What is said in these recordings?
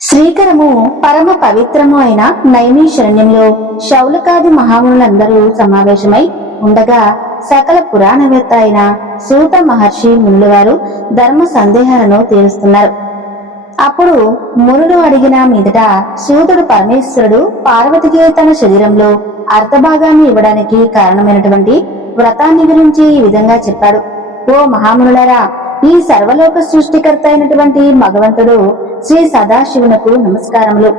శ్రీకరము పరమ పవిత్రము అయిన నైమిషరణ్యంలో శౌనకాది మహామునులందరూ సమావేశమై ఉండగా సకల పురాణవేత్త అయిన సూత మహర్షి మునుల వారు ధర్మ సందేహాలను తీరుస్తున్నారు. అప్పుడు మునులు అడిగిన మీదట సూతుడు పరమేశ్వరుడు పార్వతికి తన శరీరంలో అర్ధభాగాన్ని ఇవ్వడానికి కారణమైనటువంటి వ్రతాన్ని గురించి ఈ విధంగా చెప్పాడు. ఓ మహామునులారా, ఈ సర్వలోక సృష్టికర్త అయినటువంటి భగవంతుడు శ్రీ సదాశివునకు నమస్కారములు.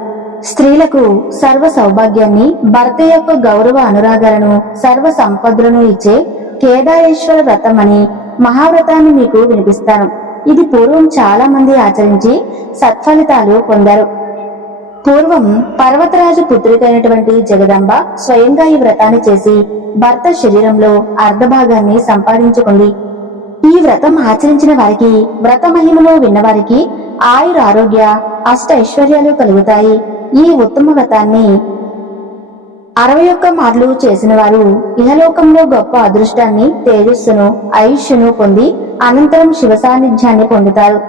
స్త్రీలకు సర్వ సౌభాగ్యాన్ని, భర్త యొక్క గౌరవ అనురాగాలను, సర్వ సంపదలను ఇచ్చే కేదారేశ్వర వ్రతం అని మహావ్రతాన్ని మీకు వినిపిస్తాను. ఇది పూర్వం చాలా మంది ఆచరించి సత్ఫలితాలు పొందారు. పూర్వం పర్వతరాజు పుత్రికైనటువంటి జగదంబ స్వయంగా ఈ వ్రతాన్ని చేసి భర్త శరీరంలో అర్ధభాగాన్ని సంపాదించుకుంది. ఈ వ్రతం ఆచరించిన వారికి, వ్రత మహిమలో విన్నవారికి ఆయురారోగ్య అష్ట ఐశ్వర్యాలు కలుగుతాయి. ఈ ఉత్తమ వ్రతాన్ని 61 మార్లు చేసిన వారు ఇహలోకంలో గొప్ప అదృష్టాన్ని, తేజస్సును, ఆయుష్ను పొంది అనంతరం శివ సాన్నిధ్యాన్ని పొందుతారు.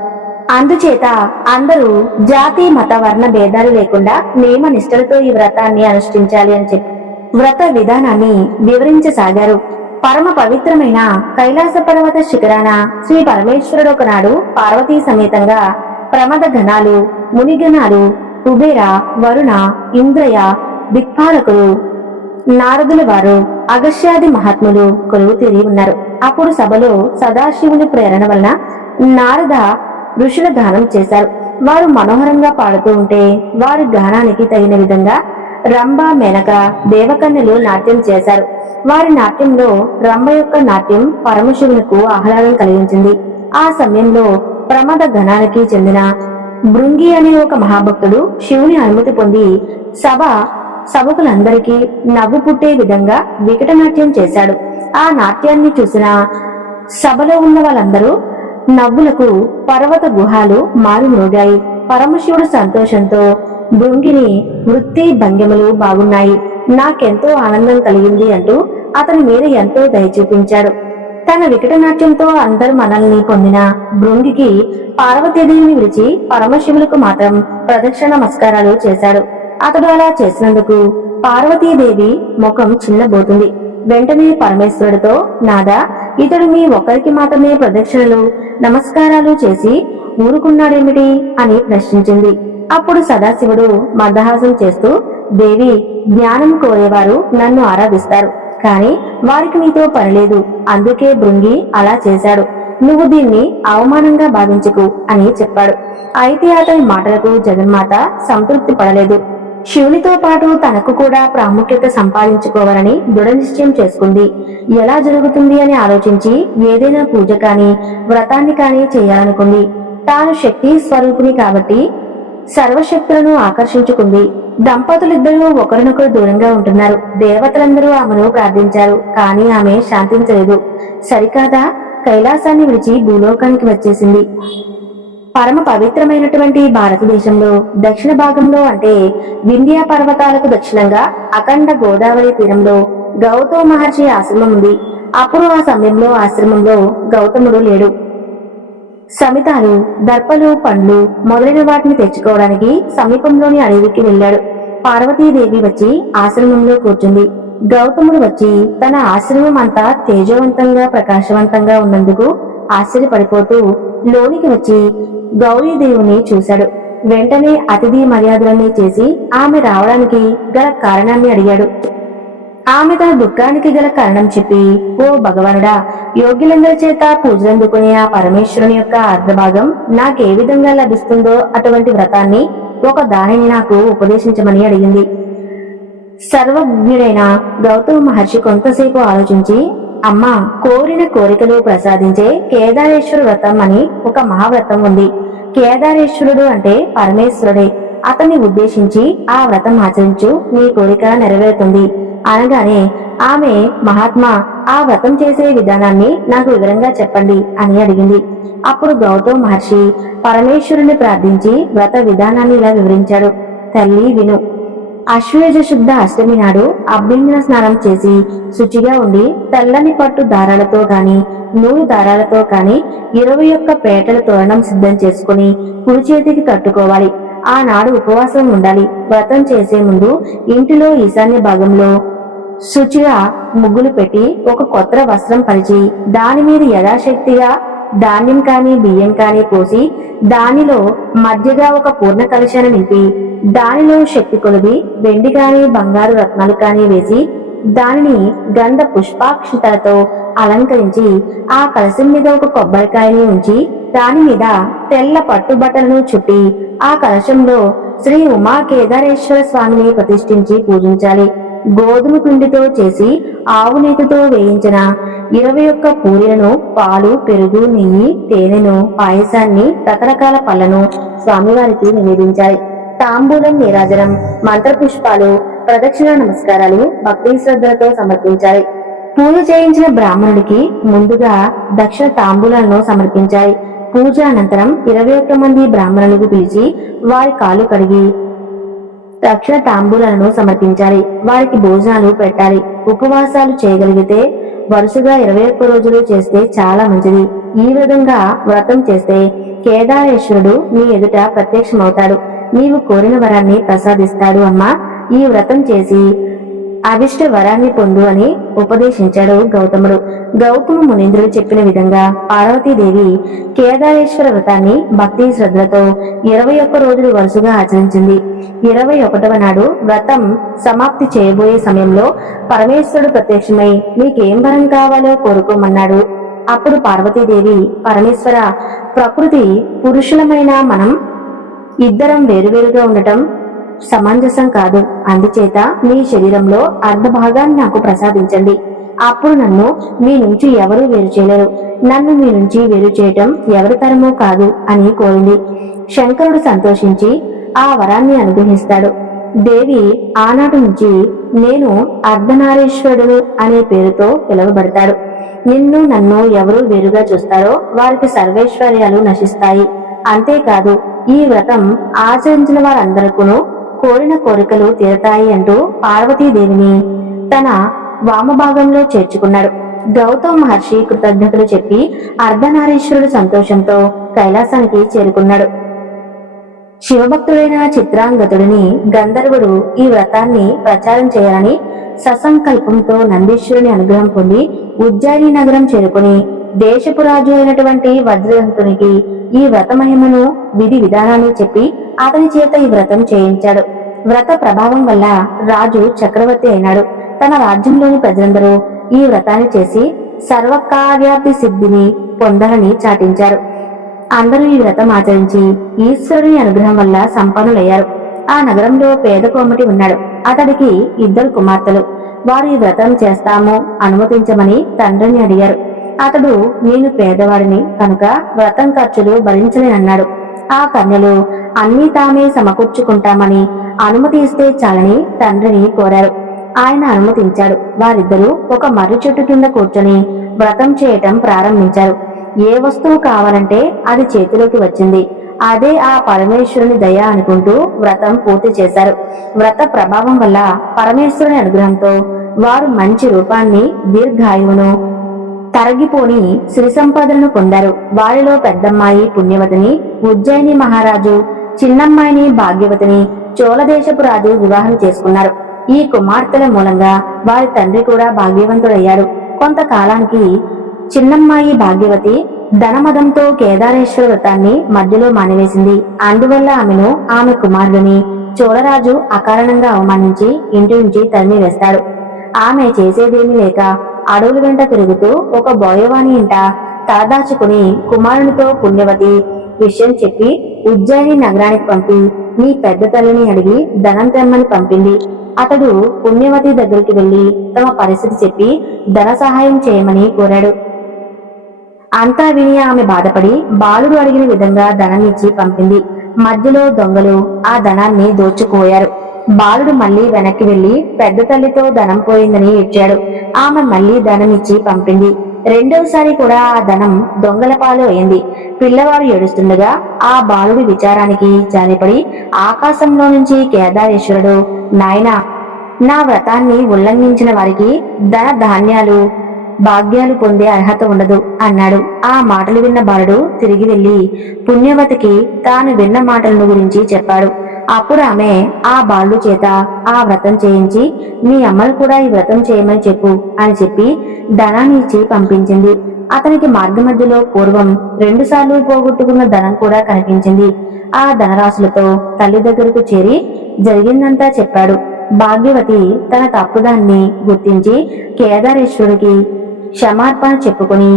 అందుచేత అందరూ జాతి, మత, వర్ణ భేదాలు లేకుండా నియమ నిష్ఠలతో ఈ వ్రతాన్ని అనుష్ఠించాలి అని చెప్పి వ్రత విధానాన్ని వివరించసాగారు. పరమ పవిత్రమైన కైలాస పర్వత శిఖరాన శ్రీ పరమేశ్వరుడు ఒకనాడు పార్వతీ సమేతంగా ప్రమద గణాలు, మునిగణాలు, కుబేర, వరుణ, ఇంద్రయ, దిక్పాలకులు, నారదుల వారు, అగస్యాది మహాత్ములు కొలువు తీరి ఉన్నారు. అప్పుడు సభలో సదాశివుని ప్రేరణ వలన నారద ఋషుల గానం చేశారు. వారు మనోహరంగా పాడుతూ ఉంటే వారి గానానికి తగిన విధంగా రంభ, మేనక, దేవకన్యలు నాట్యం చేశారు. వారి నాట్యంలో రంభ యొక్క నాట్యం పరమశివునికి ఆహ్లాదం కలిగించింది. ఆ సమయంలో ప్రమద గణానికి చెందిన భృంగి అనే ఒక మహాభక్తుడు శివుని అనుమతి పొంది సభకులందరికీ నవ్వు పుట్టే విధంగా వికట నాట్యం చేశాడు. ఆ నాట్యాన్ని చూసిన సభలో ఉన్న వాళ్ళందరూ నవ్వులకు పర్వత గుహాలు మారు మ్రోగాయి. పరమశివుడు సంతోషంతో భృంగిని వృత్తి భంగిమలు బాగున్నాయి, నాకెంతో ఆనందం కలిగింది అంటూ అతని మీద ఎంతో దయ చూపించాడు. తన వికట నాట్యంతో అందరు మనల్ని పొందిన భృంగికి పార్వతీదేవిని విడిచి పరమశివులకు మాత్రం ప్రదక్షిణ నమస్కారాలు చేశాడు. అతడు అలా చేసినందుకు పార్వతీదేవి ముఖం చిన్నబోతుంది. వెంటనే పరమేశ్వరుడితో, నాదా, ఇతడు మీ ఒక్కరికి మాత్రమే ప్రదక్షిణలు నమస్కారాలు చేసి ఊరుకున్నాడేమిటి అని ప్రశ్నించింది. అప్పుడు సదాశివుడు మందహాసం చేస్తూ, దేవి, జ్ఞానం కోరేవారు నన్ను ఆరాధిస్తారు, కాని వారికి నీతో పనిలేదు. అందుకే భృంగి అలా చేశాడు. నువ్వు దీన్ని అవమానంగా భావించుకు అని చెప్పాడు. అయితే అతని మాటలకు జగన్మాత సంతృప్తి పడలేదు. శివునితో పాటు తనకు కూడా ప్రాముఖ్యత సంపాదించుకోవాలని దృఢ నిశ్చయం చేసుకుంది. ఎలా జరుగుతుంది అని ఆలోచించి ఏదైనా పూజ కాని, వ్రతాన్ని కాని చేయాలనుకుంది. తాను శక్తి స్వరూపిణి కాబట్టి సర్వశక్తులను ఆకర్షించుకుంది. దంపతులిద్దరూ ఒకరినొకరు దూరంగా ఉంటున్నారు. దేవతలందరూ ఆమెను ప్రార్థించారు, కానీ ఆమె శాంతించలేదు. సరికాదా, కైలాసాన్ని విడిచి భూలోకానికి వచ్చేసింది. పరమ పవిత్రమైనటువంటి భారతదేశంలో దక్షిణ భాగంలో, అంటే వింధ్యా పర్వతాలకు దక్షిణంగా అఖండ గోదావరి తీరంలో గౌతమ మహర్షి ఆశ్రమం ఉంది. అప్పుడు ఆ సమయంలో ఆశ్రమంలో గౌతముడు లేడు. సమితాలు, దర్పలు, పండ్లు మొదలైన వాటిని తెచ్చుకోవడానికి సమీపంలోని అడవికి వెళ్ళాడు. పార్వతీదేవి వచ్చి ఆశ్రమంలో కూర్చుంది. గౌతముడు వచ్చి తన ఆశ్రమం అంతా తేజవంతంగా, ప్రకాశవంతంగా ఉన్నందుకు ఆశ్చర్యపడిపోతూ లోనికి వచ్చి గౌరీదేవిని చూశాడు. వెంటనే అతిథి మర్యాదలన్నీ చేసి ఆమె రావడానికి గల కారణాన్ని అడిగాడు. ఆమె తన దుఃఖానికి గల కారణం చెప్పి, ఓ భగవానుడా, యోగ్యులందరి చేత పూజలందుకునే ఆ పరమేశ్వరుని యొక్క అర్ధభాగం నాకే విధంగా లభిస్తుందో అటువంటి వ్రతాన్ని ఒక దానిని నాకు ఉపదేశించమని అడిగింది. సర్వజ్ఞుడైన గౌతమ మహర్షి కొంతసేపు ఆలోచించి, అమ్మా, కోరిన కోరికలు ప్రసాదించే కేదారేశ్వర వ్రతం అని ఒక మహావ్రతం ఉంది. కేదారేశ్వరుడు అంటే పరమేశ్వరుడే. అతన్ని ఉద్దేశించి ఆ వ్రతం ఆచరించు, నీ కోరిక నెరవేరుతుంది అనగానే ఆమె, మహాత్మా, ఆ వ్రతం చేసే విధానాన్ని నాకు వివరంగా చెప్పండి అని అడిగింది. అప్పుడు గౌతమ మహర్షి పరమేశ్వరుని ప్రార్థించి వ్రత విధానాన్ని ఇలా వివరించాడు. తల్లి, విను. అశ్వయుజ శుద్ధ అష్టమి నాడు అభ్యంజన స్నానం చేసి శుచిగా ఉండి తెల్లని పట్టు దారాలతో గాని, నూలు దారాలతో కాని 21 పేటల తోరణం సిద్ధం చేసుకుని కుడి చేతికి కట్టుకోవాలి. ఆనాడు ఉపవాసం ఉండాలి. వ్రతం చేసే ముందు ఇంటిలో ఈశాన్య భాగంలో శుచిగా ముగ్గులు పెట్టి ఒక కొత్త వస్త్రం పరిచి దాని మీద యథాశక్తిగా ధాన్యం కానీ బియ్యం కానీ పోసి దానిలో మధ్యగా ఒక పూర్ణ కలశాన్ని నింపి దానిలో శక్తి కొలిది వెండి కానీ బంగారు రత్నాలు కానీ వేసి దానిని గంధ పుష్పాక్షతలతో అలంకరించి ఆ కలశం మీద ఒక కొబ్బరికాయని ఉంచి దాని మీద తెల్ల పట్టుబట్టలను చుట్టి ఆ కలశంలో శ్రీ ఉమా కేదారేశ్వర స్వామిని ప్రతిష్ఠించి పూజించాలి. గోధుమ పిండితో చేసి ఆవు నేతితో వేయించిన 21 పూరీలను, పాలు, పెరుగు, నెయ్యి, తేనెను, పాయసాన్ని, రకరకాల పళ్లను స్వామివారికి నివేదించాలి. తాంబూలం, నీరాజనం, మంత్రపుష్పాలు, ప్రదక్షిణ నమస్కారాలు భక్తి శ్రద్ధలతో సమర్పించాలి. పూజ చేయించిన బ్రాహ్మణుడికి ముందుగా దక్షిణ తాంబూలాలను సమర్పించాలి. పూజ అనంతరం 21 మంది బ్రాహ్మణులకు పిలిచి వారి కాళ్ళు కడిగి దక్షిణ తాంబూలాలను సమర్పించాలి. వారికి భోజనాలు పెట్టాలి. ఉపవాసాలు చేయగలిగితే వరుసగా 21 రోజులు చేస్తే చాలా మంచిది. ఈ విధంగా వ్రతం చేస్తే కేదారేశ్వరుడు నీ ఎదుట ప్రత్యక్షమవుతాడు. నీవు కోరిన వరాన్ని ప్రసాదిస్తాడు అమ్మా. ఈ వ్రతం చేసి అభిష్ట వరాన్ని పొందు అని ఉపదేశించాడు గౌతముడు. గౌతమ మునీంద్రుడు చెప్పిన విధంగా పార్వతీదేవి కేదారేశ్వర వ్రతాన్ని భక్తి శ్రద్ధలతో 21 రోజులు వరుసగా ఆచరించింది. 21వ నాడు వ్రతం సమాప్తి చేయబోయే సమయంలో పరమేశ్వరుడు ప్రత్యక్షమై నీకేం వరం కావాలో కోరుకోమన్నాడు. అప్పుడు పార్వతీదేవి, పరమేశ్వర, ప్రకృతి పురుషులమైన మనం ఇద్దరం వేరువేరుగా ఉండటం సమంజసం కాదు. అందుచేత మీ శరీరంలో అర్ధ భాగాన్ని నాకు ప్రసాదించండి. అప్పుడు నన్ను మీ నుంచి ఎవరూ వేరు చేయలేరు. నన్ను మీ నుంచి వేరు చేయటం ఎవరి తరమూ కాదు అని కోరింది. శంకరుడు సంతోషించి ఆ వరాన్ని అనుగ్రహిస్తాడు. దేవి ఆనాటి నుంచి నేను అర్ధనారీశ్వరుడు అనే పేరుతో పిలువబడతాడు. నిన్ను నన్ను ఎవరు వేరుగా చూస్తారో వారికి సర్వేశ్వర్యాలు నశిస్తాయి. అంతేకాదు ఈ వ్రతం ఆచరించిన వారందరికీ కోరిన కోరికలు తీరతాయి అంటూ పార్వతీదేవిని తన వామభాగంలో చేర్చుకున్నాడు. గౌతమ మహర్షి కృతజ్ఞతలు చెప్పి అర్ధనారీశ్వరుడు సంతోషంతో కైలాసానికి చేరుకున్నాడు. శివభక్తుడైన చిత్రాంగతుడిని గంధర్వుడు ఈ వ్రతాన్ని ప్రచారం చేయాలని ససంకల్పంతో నందీశ్వరుని అనుగ్రహం పొంది ఉజ్జయిని నగరం చేరుకుని దేశపు రాజు అయినటువంటి వజ్రదంతునికి ఈ వ్రత మహిమను, విధి విధానాన్ని చెప్పి అతని చేత ఈ వ్రతం చేయించాడు. వ్రత ప్రభావం వల్ల రాజు చక్రవర్తి అయినాడు. తన రాజ్యంలోని ప్రజలందరూ ఈ వ్రతాన్ని చేసి సర్వకార్యార్థి సిద్ధిని పొందాలని చాటించారు. అందరూ ఈ వ్రతం ఆచరించి ఈశ్వరుని అనుగ్రహం వల్ల సంపన్నులయ్యారు. ఆ నగరంలో పేద కోమటి ఉన్నాడు. అతడికి 2 కుమార్తెలు. వారు ఈ వ్రతం చేస్తాము అనుమతించమని తండ్రిని అడిగారు. అతడు నేను పేదవాడిని కనుక వ్రతం ఖర్చులు భరించలేనన్నాడు. ఆ కన్యలు అన్నీ తామే సమకూర్చుకుంటామని అనుమతి ఇస్తే చాలని తండ్రిని కోరారు. ఆయన అనుమతించాడు. వారిద్దరూ ఒక మర్రి చెట్టు కింద కూర్చొని వ్రతం చేయటం ప్రారంభించారు. ఏ వస్తువు కావాలంటే అది చేతిలోకి వచ్చింది. అదే ఆ పరమేశ్వరుని దయ అనుకుంటూ వ్రతం పూర్తి చేశారు. వ్రత ప్రభావం వల్ల పరమేశ్వరుని అనుగ్రహంతో వారు మంచి రూపాన్ని, దీర్ఘాయువును, తరగిపోని సిరి సంపదలను పొందారు. వారిలో పెద్దమ్మాయి పుణ్యవతిని ఉజ్జయిని మహారాజు, చిన్నమ్మాయిని భాగ్యవతిని చోళదేశపు రాజు వివాహం చేసుకున్నారు. ఈ కుమార్తెల మూలంగా వారి తండ్రి కూడా భాగ్యవంతుడయ్యాడు. కొంతకాలానికి చిన్నమ్మాయి భాగ్యవతి ధనమదంతో కేదారేశ్వర వ్రతాన్ని మధ్యలో మానివేసింది. అందువల్ల ఆమెను, ఆమె కుమారుడిని చోళరాజు అకారణంగా అవమానించి ఇంటి నుంచి తరిమి వేస్తాడు. ఆమె చేసేదేమీ లేక అడవుల వెంట తిరుగుతూ ఒక బోయవాని ఇంట తలదాచుకుని కుమారునితో పుణ్యవతి విషయం చెప్పి ఉజ్జయిని నగరానికి పంపి నీ పెద్ద తల్లిని అడిగి ధనం తెమ్మని పంపింది. అతడు పుణ్యవతి దగ్గరికి వెళ్లి తమ పరిస్థితి చెప్పి ధన సహాయం చేయమని కోరాడు. అంతా విని ఆమె బాధపడి బాలుడు అడిగిన విధంగా ధనం ఇచ్చి పంపింది. మధ్యలో దొంగలు ఆ ధనాన్ని దోచుకుపోయారు. బాలుడు మళ్లీ వెనక్కి వెళ్లి పెద్ద తల్లితో ధనం పోయిందని ఏడ్చాడు. ఆమె మళ్లీ ధనం ఇచ్చి పంపింది. రెండవసారి కూడా ఆ ధనం దొంగల పాలు అయింది. పిల్లవాడు ఏడుస్తుండగా ఆ బాలుడి విచారానికి జాలిపడి ఆకాశంలో నుంచి కేదారేశ్వరుడు, నాయనా, నా వ్రతాన్ని ఉల్లంఘించిన వారికి ధన ధాన్యాలు భాగ్యాలు పొందే అర్హత ఉండదు అన్నాడు. ఆ మాటలు విన్న బాలుడు తిరిగి వెళ్లి పుణ్యవతికి తాను విన్న మాటలను గురించి చెప్పాడు. అప్పుడు ఆమె ఆ బాలుడు చేత ఆ వ్రతం చేయించి మీ అమ్మను కూడా ఈ వ్రతం చేయమని చెప్పు అని చెప్పి ధనాన్ని ఇచ్చి పంపించింది. అతనికి మార్గమధ్యలో పూర్వం 2 సార్లు పోగొట్టుకున్న ధనం కూడా కనిపించింది. ఆ ధనరాశులతో తల్లి దగ్గరకు చేరి జరిగిందంతా చెప్పాడు. భాగ్యవతి తన తప్పుదాన్ని గుర్తించి కేదారేశ్వరుడికి క్షమార్పణ చెప్పుకుని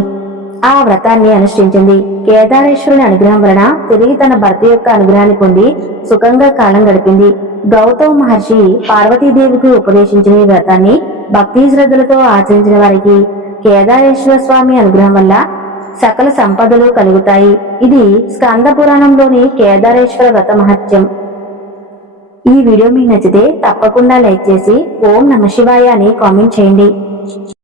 ఆ వ్రతాన్ని అనుష్ఠించింది. కేదారేశ్వరుని అనుగ్రహం వలన తిరిగి తన భర్త యొక్క అనుగ్రహాన్ని పొంది సుఖంగా కాలం గడిపింది. గౌతమ మహర్షి పార్వతీదేవికి ఉపదేశించిన ఈ వ్రతాన్ని భక్తి శ్రద్ధలతో ఆచరించిన వారికి కేదారేశ్వర స్వామి అనుగ్రహం వల్ల సకల సంపదలు కలుగుతాయి. ఇది స్కంద పురాణంలోని కేదారేశ్వర వ్రత మహత్యం. ఈ వీడియో మీకు నచ్చితే తప్పకుండా లైక్ చేసి ఓం నమః శివాయ అని కామెంట్ చేయండి.